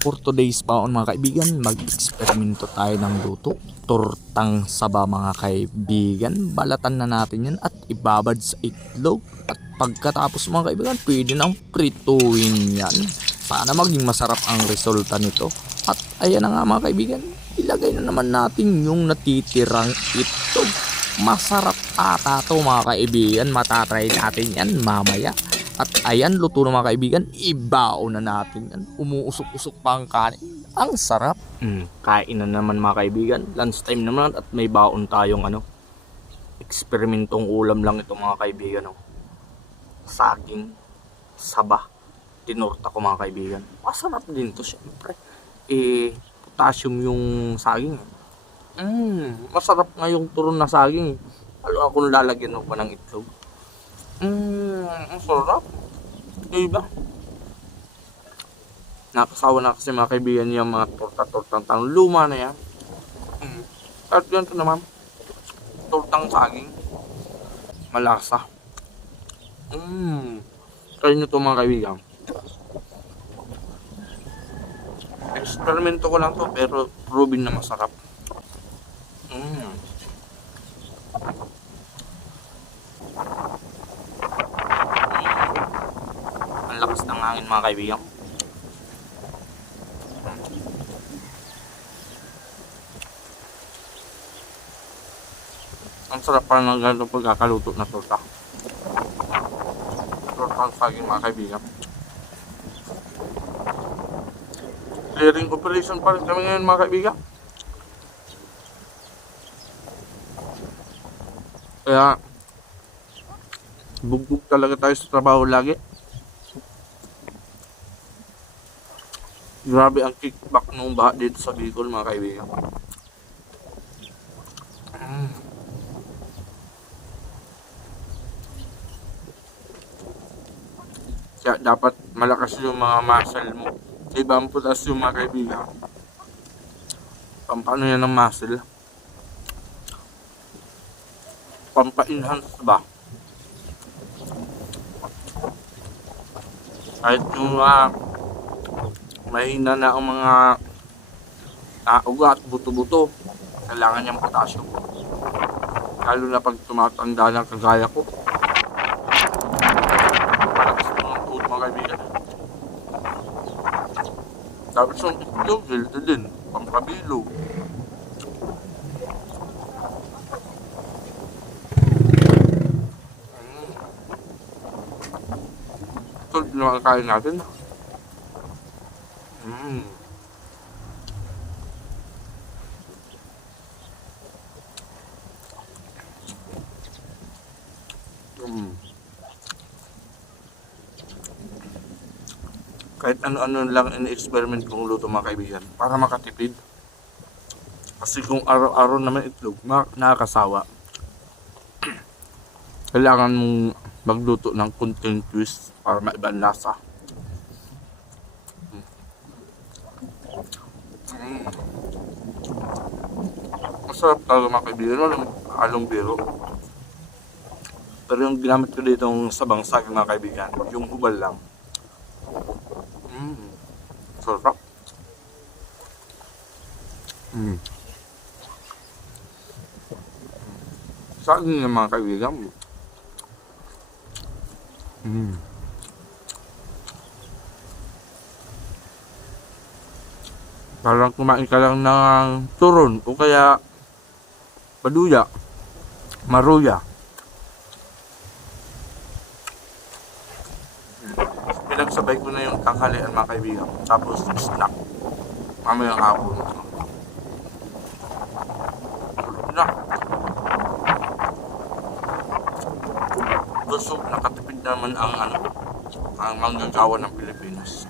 For today's paon mga kaibigan, mag-eksperimento tayo ng luto. Tortang saba mga kaibigan. Balatan na natin yan at ibabad sa itlog. At pagkatapos mga kaibigan, pwede nang prituin yan. Sana maging masarap ang resulta nito. At ayan na nga mga kaibigan, ilagay na naman natin yung natitirang itlog. Masarap ata to mga kaibigan. Matatry natin yan mamaya. At ayan, luto na mga kaibigan, ibao na natin yan. Umuusok-usok pa ang kanin. Ang sarap. Kain na naman mga kaibigan. Lunch time naman at may baon tayong eksperimentong ulam lang ito mga kaibigan. Saging, saba, tinorta ko mga kaibigan. Masarap din to syempre. Potassium yung saging. Masarap nga yung turon na saging. Lalo akong lalagyan pa ng itlog. Ang sarap. Diba? Nakasawa na kasi mga kaibigan yung mga torta-tortang tanong. Luma na yan. At ganito naman. Tortang saging. Malasa. Try nyo ito mga kaibigan. Eksperimento ko lang to pero proven na masarap. Lakas ng hangin mga kaibigan. Ang sarap pa ng ganitong pagkakaluto na torta. Torta saging mga kaibigan. Clearing operation pa rin kami ngayon mga kaibigan. Kaya bugbog talaga tayo sa trabaho lagi. Grabe ang kickback nung baha dito sa Bicol mga kaibigan. Kaya dapat malakas yung mga muscle mo. Diba ang potassium mga kaibigan? Pampano yan ng muscle? Pampa-enhance ba? Kahit yung mahina na ang mga ugat, buto-buto, kailangan niyang potassium. Lalo na pag tumatanda ng kagaya ko. Malakas mo ng tuhod mga kaibigan. Tapos yung itlog, healthy din. Pampabilo. Ito yung kain natin. Kahit ano-ano lang in-experiment kong luto mga kaibigan para makatipid. Kasi kung araw-araw naman itlog, nakakasawa. Kailangan mong magluto ng konting twist para maibang lasa. Masarap talaga mga kaibigan, walang halong biro. Pero yung ginamit ko dito yung sabang saging mga kaibigan, yung hubal lang. Sarap. Saging yung mga kaibigan. Parang kumain ka lang ng turon o kaya baduya, maruya. Pinagsabay ko na yung tanghalian mga kaibigan. Tapos snack. Mamayang hapon. Na. Busog, nakatipid naman ang manggagawa ng Pilipinas.